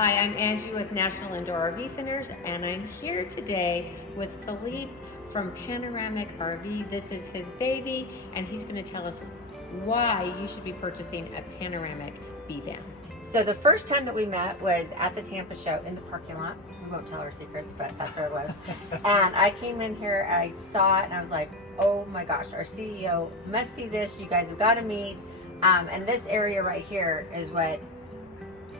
Hi, I'm Angie with National Indoor RV Centers, and I'm here today with Philippe from Panoramic RV. This is his baby, and he's going to tell us why you should be purchasing a Panoramic B van. So the first time that we met was at the Tampa show in the parking lot. We won't tell our secrets, but that's where it was. And I came in here, I saw it, and I was like, oh my gosh, our CEO must see this. You guys have got to meet. And this area right here is what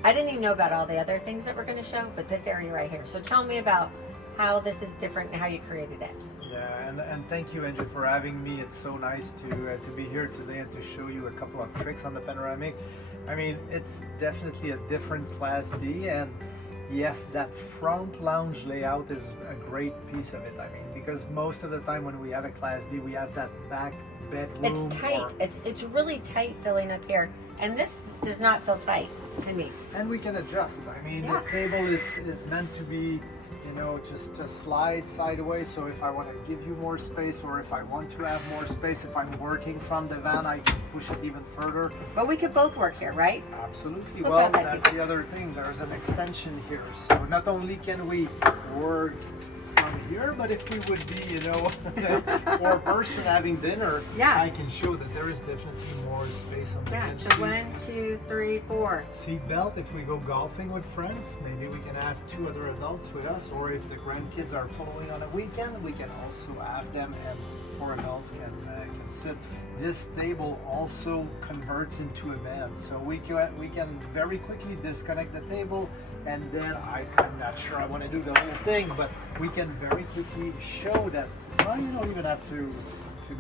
I didn't even know about all the other things that we're going to show, but this area right here. So tell me about how this is different and how you created it. Yeah, and thank you, Angie, for having me. It's so nice to be here today and to show you a couple of tricks on the Panoramic. I mean, it's definitely a different Class B, and yes, that front lounge layout is a great piece of it. I mean, because most of the time when we have a Class B, we have that back bedroom. It's tight. It's really tight filling up here, and this does not feel tight to me. And we can adjust. I mean, yeah. The table is meant to be, you know, just slide sideways. So if I want to give you more space, or if I want to have more space, if I'm working from the van, I can push it even further. But we could both work here, right? Absolutely. Well, that's the other thing. There's an extension here. So not only can we work from here, but if we would be, you know, four person having dinner, yeah, I can show that there is definitely more space on the end. So 1, 2, 3, 4. Seat belt. If we go golfing with friends, maybe we can have 2 other adults with us, or if the grandkids are following on a weekend, we can also have them, and 4 adults can sit. This table also converts into a bed, so we can very quickly disconnect the table, and then I'm not sure I want to do the whole thing, but we can very quickly show that, well, you don't even have to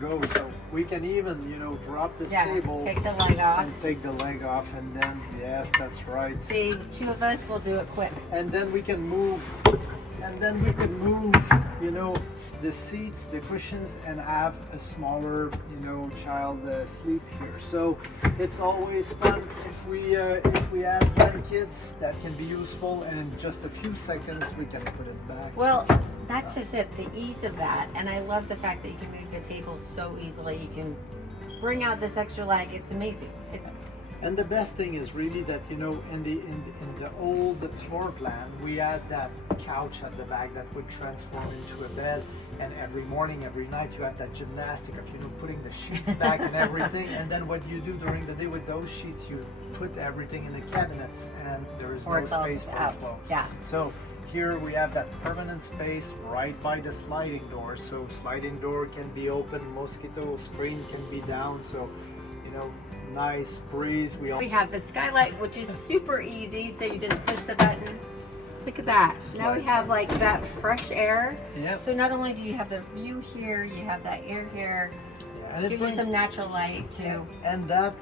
go. So we can even, you know, drop this table, take the leg off, and take the leg off, and then yes, that's right. See, 2 of us will do it quick. And then we can move, you know, the seats, the cushions, and have a smaller, you know, child sleep here. So it's always fun if we have grandkids. That can be useful, and in just a few seconds we can put it back. Well, that's just it, the ease of that. And I love the fact that you can move the table so easily. You can bring out this extra leg. It's amazing. And the best thing is really that, you know, in the old floor plan, we had that couch at the back that would transform into a bed, and every morning, every night, you have that gymnastic of, you know, putting the sheets back and everything. And then what you do during the day with those sheets, you put everything in the cabinets, and there is no space for clothes. Yeah. So here we have that permanent space right by the sliding door. So sliding door can be open, mosquito screen can be down. So, you know, nice breeze. We have the skylight, which is super easy. So you just push the button. Look at that. Now we have like that fresh air. Yep. So not only do you have the view here, you have that air here. And it gives you some natural light too. And that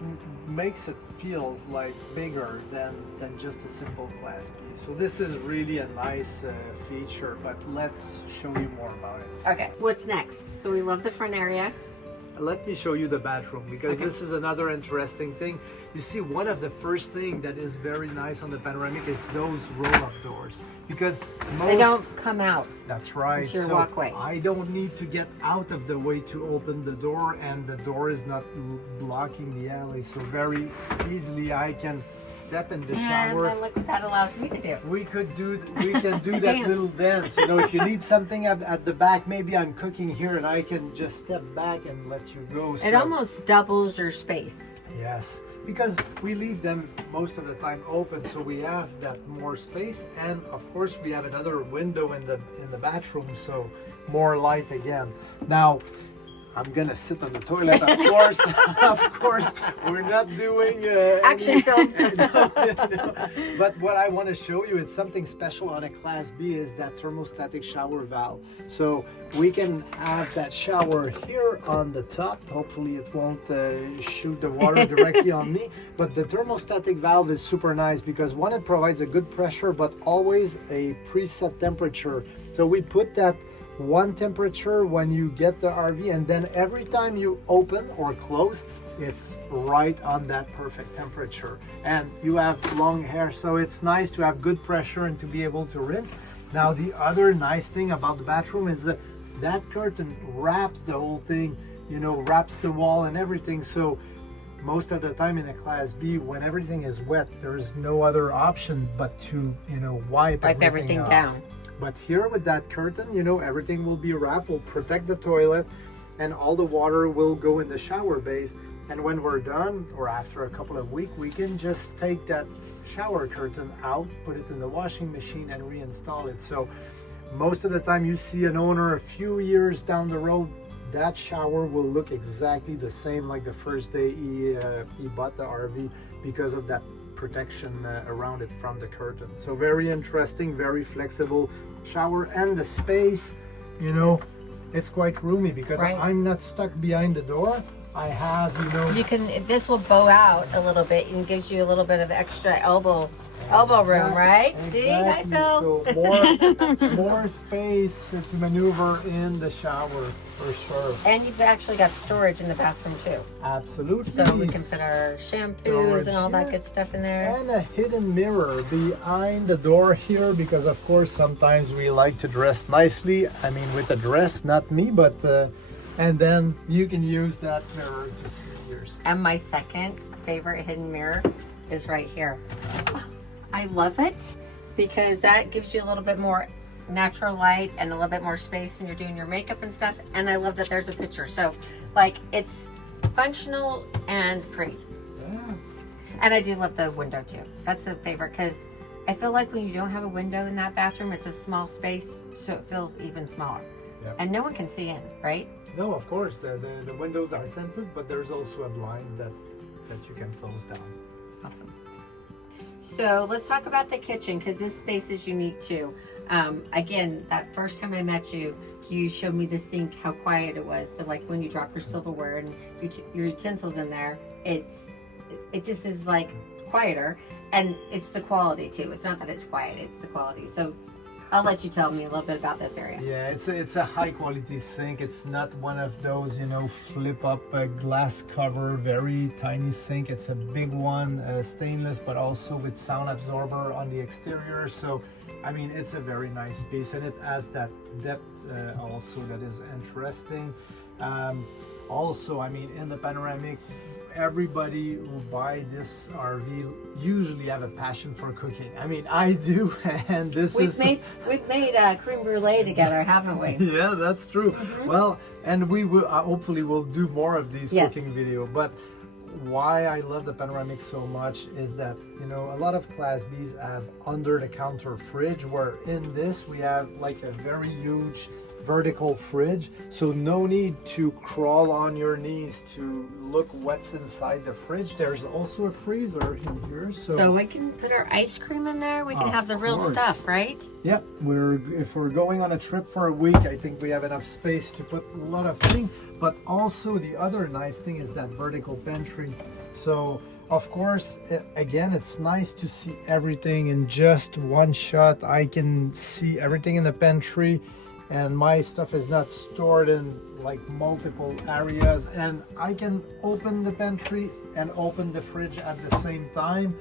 makes it feels like bigger than just a simple Class B. So this is really a nice feature, but let's show you more about it. Okay, what's next? So we love the front area. Let me show you the bathroom, because this is another interesting thing. You see, one of the first thing that is very nice on the Panoramic is those roll-up doors, because they don't come out. That's right. It's your so walkway. I don't need to get out of the way to open the door, and the door is not blocking the alley. So very easily I can step in the shower. And look what that allows me to do. We can do that little dance. You know, if you need something at the back, maybe I'm cooking here and I can just step back and let you go. So, it almost doubles your space. Yes, because we leave them most of the time open, so we have that more space, and of course we have another window in the bathroom, so more light again. Now I'm gonna sit on the toilet, of course. Of course, we're not doing action film. No. But what I want to show you, it's something special on a Class B, is that thermostatic shower valve. So we can have that shower here on the top. Hopefully it won't shoot the water directly on me. But the thermostatic valve is super nice, because one, it provides a good pressure, but always a preset temperature. So we put that one temperature when you get the RV, and then every time you open or close, it's right on that perfect temperature. And you have long hair, so it's nice to have good pressure and to be able to rinse. Now the other nice thing about the bathroom is that curtain wraps the whole thing, you know, wraps the wall and everything. So most of the time in a Class B, when everything is wet, there is no other option but to, you know, wipe everything off. Down. But here with that curtain, you know, everything will be wrapped, will protect the toilet, and all the water will go in the shower base. And when we're done, or after a couple of weeks, we can just take that shower curtain out, put it in the washing machine, and reinstall it. So most of the time you see an owner a few years down the road, that shower will look exactly the same like the first day he bought the RV, because of that protection around it from the curtain. So very interesting, very flexible shower. And the space, you know, it's quite roomy, because I'm not stuck behind the door. I have, you know, you can, this will bow out a little bit and gives you a little bit of extra elbow room, right? Exactly. See, I feel. So more space to maneuver in the shower for sure. And you've actually got storage in the bathroom too. Absolutely. So we can put our shampoos and all that good stuff in there. And a hidden mirror behind the door here, because of course sometimes we like to dress nicely. I mean, with a dress, not me, but and then you can use that mirror to see yours. And my second favorite hidden mirror is right here. I love it because that gives you a little bit more natural light and a little bit more space when you're doing your makeup and stuff. And I love that there's a picture. So like, it's functional and pretty. Yeah. And I do love the window too. That's a favorite, because I feel like when you don't have a window in that bathroom, it's a small space, so it feels even smaller. Yep. And no one can see in, right? No, of course, the windows are tinted, but there's also a blind that you can close down. Awesome. So let's talk about the kitchen, because this space is unique too. Again, that first time I met you, you showed me the sink, how quiet it was. So like when you drop your silverware and your utensils in there, it just is like quieter, and it's the quality too. It's not that it's quiet, it's the quality. So I'll let you tell me a little bit about this area. Yeah, it's a high quality sink. It's not one of those, you know, flip up glass cover, very tiny sink. It's a big one, stainless, but also with sound absorber on the exterior. So, I mean, it's a very nice piece, and it has that depth also that is interesting. Also, I mean, in the Panoramic, everybody who buy this RV usually have a passion for cooking. I mean, I do, and we've made creme brulee together, haven't we? Yeah, that's true. Mm-hmm. Well, and we will hopefully we'll do more of these cooking video. But why I love the Panoramic so much is that, you know, a lot of Class Bs have under the counter fridge, where in this we have like a very huge vertical fridge, so no need to crawl on your knees to look what's inside the fridge. There's also a freezer in here, so we can put our ice cream in there. We can have the real stuff, right? Yep. If we're going on a trip for a week, I think we have enough space to put a lot of things. But also the other nice thing is that vertical pantry. So of course, again, it's nice to see everything in just one shot. I can see everything in the pantry, and my stuff is not stored in like multiple areas, and I can open the pantry and open the fridge at the same time.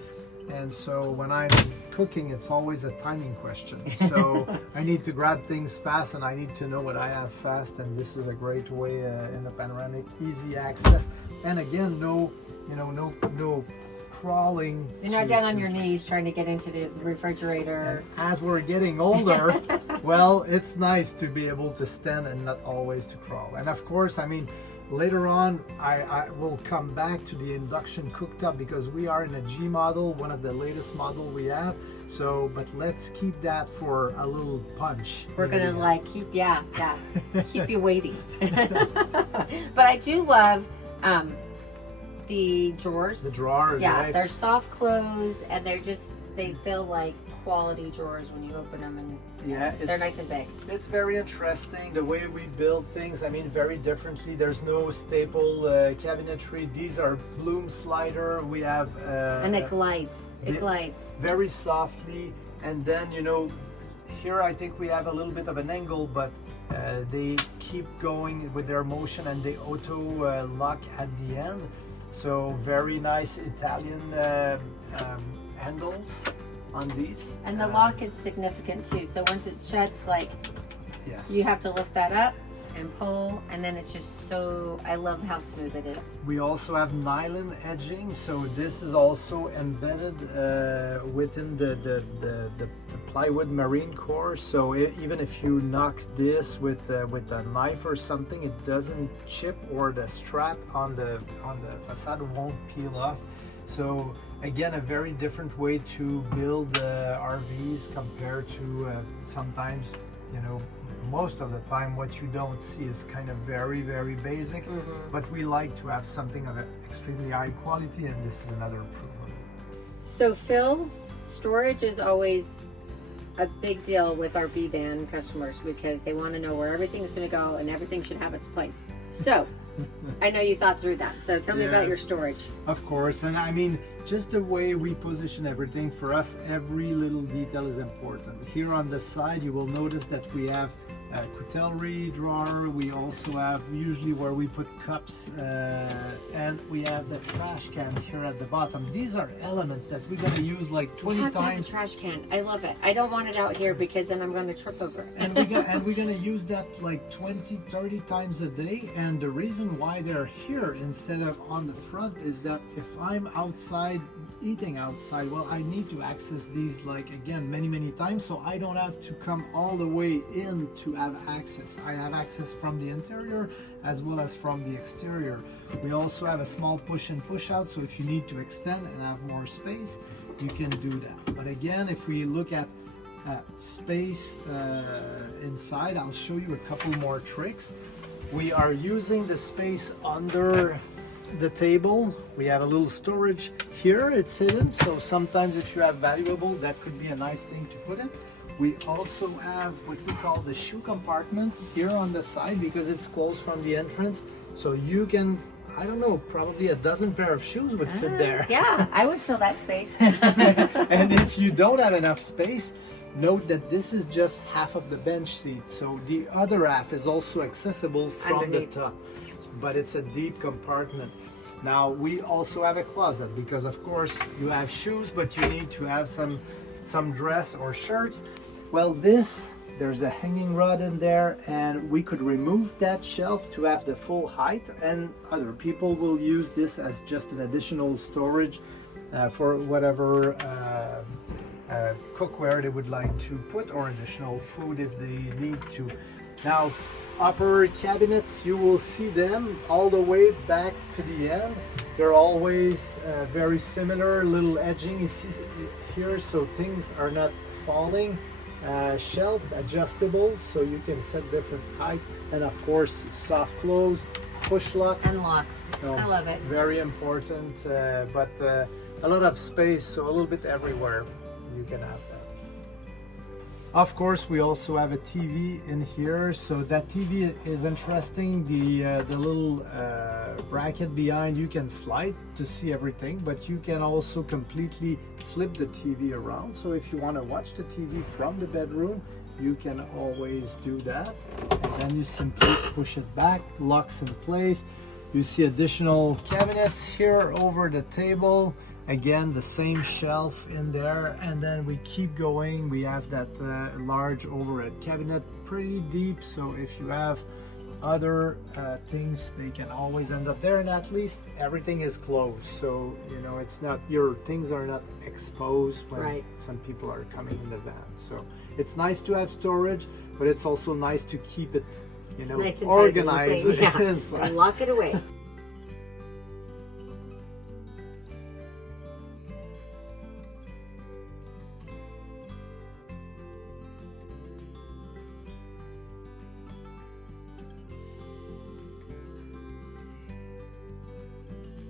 And so when I'm cooking, it's always a timing question. So I need to grab things fast, and I need to know what I have fast, and this is a great way in the Panoramic, easy access. And again, no crawling. You're not down on your knees trying to get into the refrigerator. And as we're getting older, well, it's nice to be able to stand and not always to crawl. And of course, I mean, later on, I will come back to the induction cooktop, because we are in a G model, one of the latest model we have. So, but let's keep that for a little punch. We're gonna like keep you waiting. But I do love the drawers. The drawers, yeah, right? They're soft close, and they feel like quality drawers when you open them, and they're nice and big. It's very interesting the way we build things. I mean, very differently. There's no staple cabinetry. These are bloom slider. We have and it glides. It glides very softly. And then, you know, here I think we have a little bit of an angle, but they keep going with their motion, and they auto lock at the end. So very nice Italian handles on these. And the lock is significant too. So once it shuts, like, you have to lift that up, and pull, and then it's just so, I love how smooth it is. We also have nylon edging, so this is also embedded within the plywood marine core. So even if you knock this with a knife or something, it doesn't chip, or the strap on the facade won't peel off. So again, a very different way to build RVs compared to sometimes, you know, most of the time what you don't see is kind of very basic, but we like to have something of extremely high quality, and this is another proof of it. So Phil, storage is always a big deal with our B-Van customers because they want to know where everything's going to go and everything should have its place. So I know you thought through that, so tell me about your storage. Of course, and I mean, just the way we position everything, for us every little detail is important. Here on the side you will notice that we have a cutlery drawer. We also have usually where we put cups, and we have the trash can here at the bottom. These are elements that we're going to use like 20 You have times. to have a trash can. I love it. I don't want it out here because then I'm going to trip over it. And we're going to use that like 20-30 times a day. And the reason why they're here instead of on the front is that if I'm outside eating outside, well, I need to access these, like, again, many times, so I don't have to come all the way in to have access. I have access from the interior as well as from the exterior. We also have a small push in, push out, so if you need to extend and have more space, you can do that. But again, if we look at space inside, I'll show you a couple more tricks. We are using the space under the table. We have a little storage here, it's hidden, so sometimes if you have valuable, that could be a nice thing to put in. We also have what we call the shoe compartment here on the side because it's closed from the entrance, so you can, I don't know, probably a dozen pair of shoes would fit there. Yeah, I would fill that space. And if you don't have enough space, note that this is just half of the bench seat, so the other half is also accessible from Underneath. the top, but it's a deep compartment. Now we also have a closet because of course you have shoes, but you need to have some dress or shirts. Well, there's a hanging rod in there, and we could remove that shelf to have the full height, and other people will use this as just an additional storage for whatever cookware they would like to put, or additional food if they need to. Now, upper cabinets, you will see them all the way back to the end. They're always very similar, little edging you see here, so things are not falling. Shelf adjustable, so you can set different height, and of course soft close, push locks. Unlocks. I love it. Very important, but a lot of space, so a little bit everywhere you can have that. Of course, we also have a TV in here, so that TV is interesting. The little bracket behind, you can slide to see everything, but you can also completely flip the TV around. So if you want to watch the TV from the bedroom, you can always do that. And then you simply push it back, locks in place. You see additional cabinets here over the table. Again, the same shelf in there, and then we keep going. We have that large overhead cabinet, pretty deep, so if you have other things, they can always end up there, and at least everything is closed, so you know it's not, your things are not exposed when some people are coming in the van. So it's nice to have storage, but it's also nice to keep it, you know, nice and organized. Yeah. And lock it away.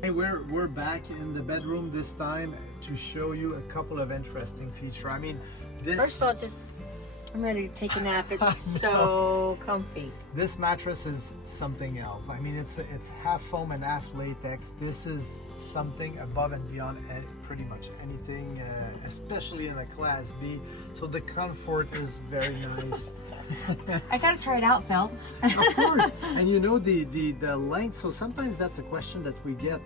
Hey, we're back in the bedroom this time to show you a couple of interesting features. I mean, this... First of all, I'm ready to take a nap. It's so comfy. This mattress is something else. I mean, it's half foam and half latex. This is something above and beyond pretty much anything, especially in a Class B. So the comfort is very nice. I gotta try it out, Phil. Of course. And you know the length, so sometimes that's a question that we get.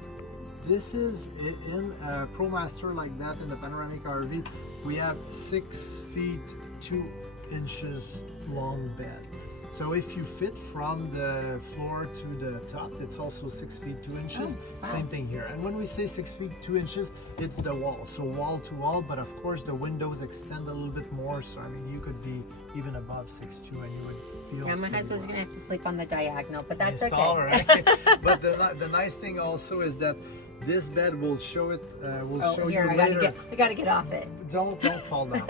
This is in a ProMaster like that in the Panoramic RV. We have 6 feet 2 inches long bed. So if you fit from the floor to the top, it's also 6 feet 2 inches. Oh, wow. Same thing here. And when we say 6 feet 2 inches, it's the wall. So wall to wall, but of course the windows extend a little bit more. So I mean, you could be even above 6'2" and you would feel. Yeah, my husband's gonna have to sleep on the diagonal, but that's okay. Taller, right? But the nice thing also is that this bed will show it. Will show here, you I later. gotta get off it. Don't fall down.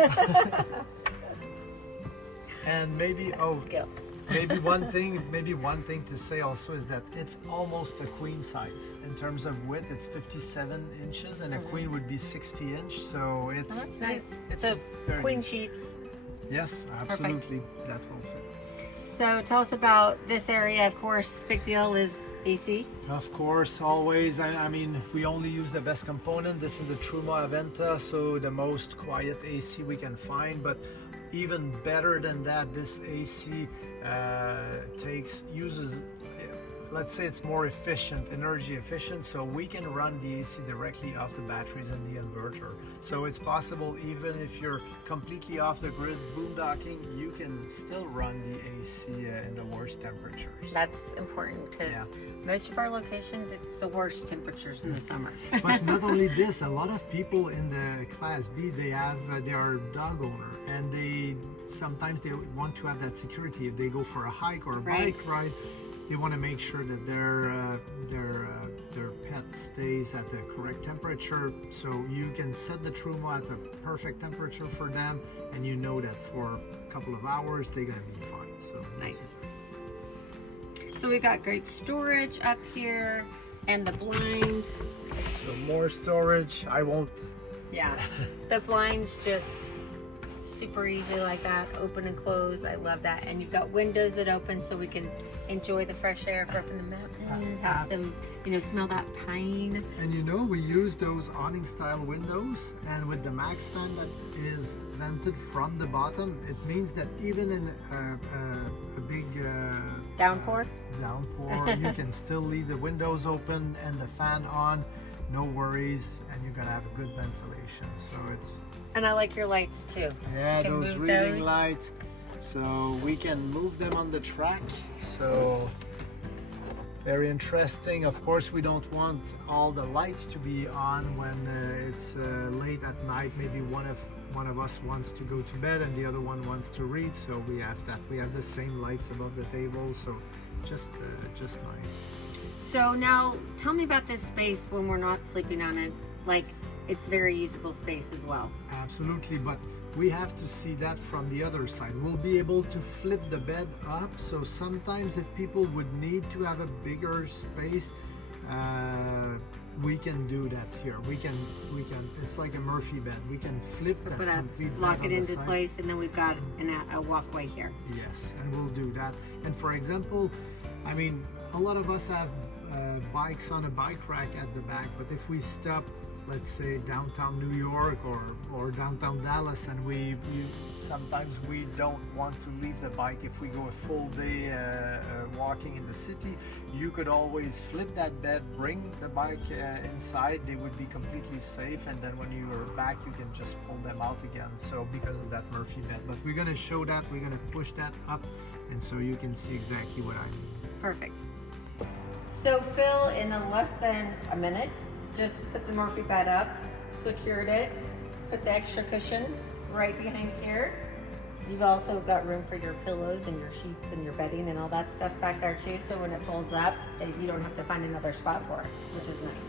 And maybe Skill. maybe one thing to say also is that it's almost a queen size in terms of width. It's 57 inches, and a queen would be 60 inch. So it's That's nice. It's So very queen good. sheets. Yes, absolutely. That will fit. So tell us about this area. Of course, big deal is AC. Of course, always. I mean, we only use the best component. This is the Truma Aventa, so the most quiet AC we can find. But even better than that, this AC uses, let's say it's more efficient, energy efficient, so we can run the AC directly off the batteries and the inverter. So it's possible even if you're completely off the grid boondocking, you can still run the AC in the worst temperatures. That's important because most of our locations, it's the worst temperatures in the summer. But not only this, a lot of people in the Class B, they are dog owner, and sometimes they want to have that security. If they go for a hike or a bike ride, they want to make sure that their pet stays at the correct temperature. So you can set the Truma at the perfect temperature for them, and you know that for a couple of hours they're gonna be fine. So Nice. So we've got great storage up here, and the blinds. So more storage. I won't. Yeah, the blinds just super easy like that, open and close. I love that. And you've got windows that open so we can enjoy the fresh air from the mountains, have some, smell that pine. And we use those awning style windows, and with the max fan that is vented from the bottom, it means that even in a big Downpour? You can still leave the windows open and the fan on, no worries, and you're gonna have a good ventilation. So it's. And I like your lights too. Yeah, those reading lights. So we can move them on the track. So very interesting. Of course, we don't want all the lights to be on when it's late at night. Maybe one of us wants to go to bed and the other one wants to read. So we have that. We have the same lights above the table. So just nice. So now tell me about this space when we're not sleeping on it. Like, it's very usable space as well. Absolutely, but we have to see that from the other side. We'll be able to flip the bed up, so sometimes if people would need to have a bigger space, we can do that here. We can. It's like a Murphy bed. We can flip that complete bed lock it on the into side. place, and then we've got a walkway here. Yes, and we'll do that. And for example, I mean, a lot of us have bikes on a bike rack at the back, but if we stop, let's say downtown New York or downtown Dallas, and sometimes we don't want to leave the bike if we go a full day walking in the city. You could always flip that bed, bring the bike inside, they would be completely safe, and then when you're back you can just pull them out again. So because of that Murphy bed, but we're going to show that, we're going to push that up, and so you can see exactly what I mean. Perfect. So Phil, in less than a minute, just put the Murphy bed up, secured it, put the extra cushion right behind here. You've also got room for your pillows and your sheets and your bedding and all that stuff back there too, so when it folds up, you don't have to find another spot for it, which is nice.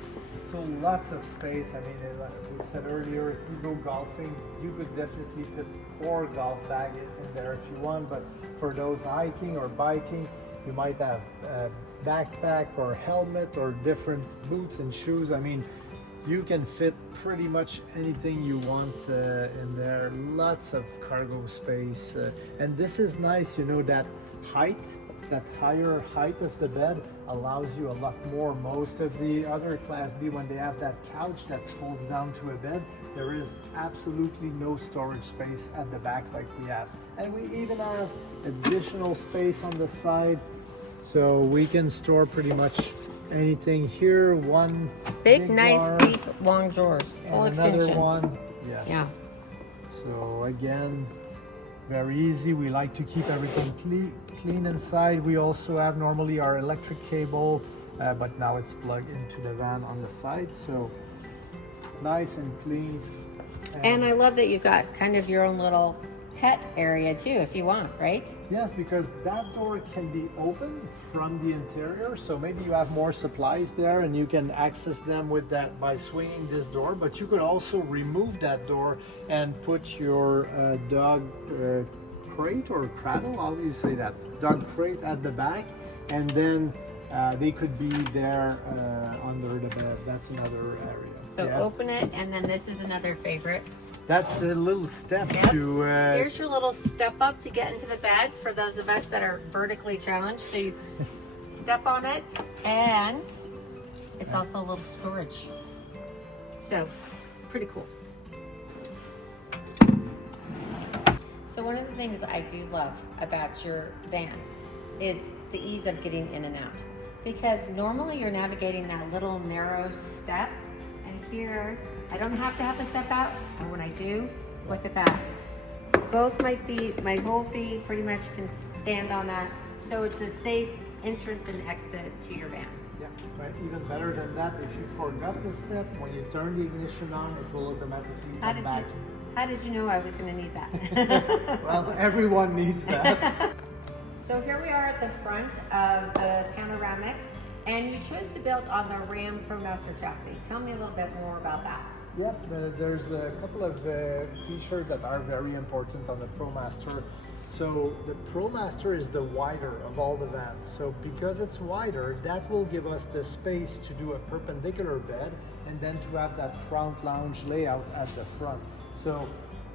So lots of space. I mean, like we said earlier, if you go golfing, you could definitely fit 4 golf bags in there if you want, but for those hiking or biking, you might have a backpack or helmet or different boots and shoes. I mean, you can fit pretty much anything you want in there. Lots of cargo space, and this is nice. That height, that higher height of the bed allows you a lot more. Most of the other Class B, when they have that couch that folds down to a bed, there is absolutely no storage space at the back like we have. And we even have additional space on the side, so we can store pretty much anything here. One Big nice, bar, deep, long drawers, full extension. another one. Yes. Yeah. So again, very easy. We like to keep everything clean inside. We also have normally our electric cable, but now it's plugged into the van on the side, so nice and clean. And I love that you've got kind of your own little pet area too, if you want, right? Yes, because that door can be open from the interior, so maybe you have more supplies there and you can access them with that by swinging this door, but you could also remove that door and put your dog crate or cradle, how do you say that? Dog crate at the back, and then they could be there under the bed. That's another area. So yeah. Open it, and then this is another favorite. That's the little step to... Here's your little step up to get into the bed for those of us that are vertically challenged. So you step on it, and it's also a little storage. So, pretty cool. So one of the things I do love about your van is the ease of getting in and out. Because normally you're navigating that little narrow step, and here I don't have to have the step out, and when I do, look at that. Both my feet, my whole feet pretty much can stand on that, so it's a safe entrance and exit to your van. Yeah, but even better than that, if you forgot the step, when you turn the ignition on, it will automatically come back. How did you know I was going to need that? Well, everyone needs that. So here we are at the front of the Panoramic, and you chose to build on the Ram ProMaster chassis. Tell me a little bit more about that. Yep, there's a couple of features that are very important on the ProMaster. So the ProMaster is the wider of all the vans. So because it's wider, that will give us the space to do a perpendicular bed and then to have that front lounge layout at the front. So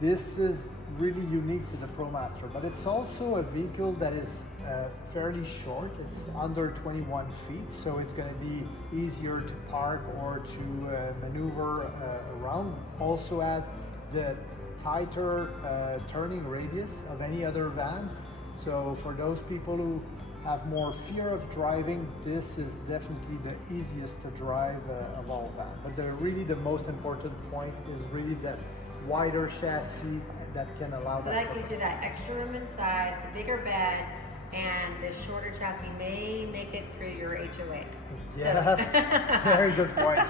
this is really unique to the ProMaster, but it's also a vehicle that is fairly short. It's under 21 feet, so it's going to be easier to park or to maneuver around. Also has the tighter turning radius of any other van. So for those people who have more fear of driving, this is definitely the easiest to drive of all vans. But really the most important point is really that wider chassis that can allow so that gives you that extra room inside, the bigger bed, and the shorter chassis may make it through your HOA. Yes, so. Very good point.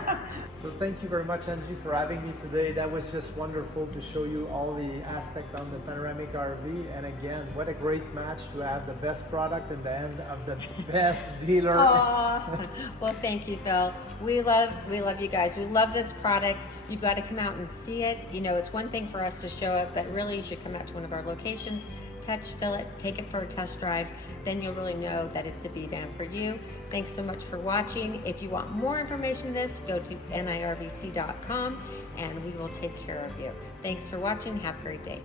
So thank you very much, Angie, for having me today. That was just wonderful to show you all the aspect on the Panoramic RV. And again, what a great match to have the best product in the hand of the best dealer. Well, thank you, Phil. We love you guys. We love this product. You've got to come out and see it. You know, it's one thing for us to show it, but really you should come out to one of our locations, touch, feel it, take it for a test drive. Then you'll really know that it's a B van for you. Thanks so much for watching. If you want more information on this, go to NIRVC.com and we will take care of you. Thanks for watching. Have a great day.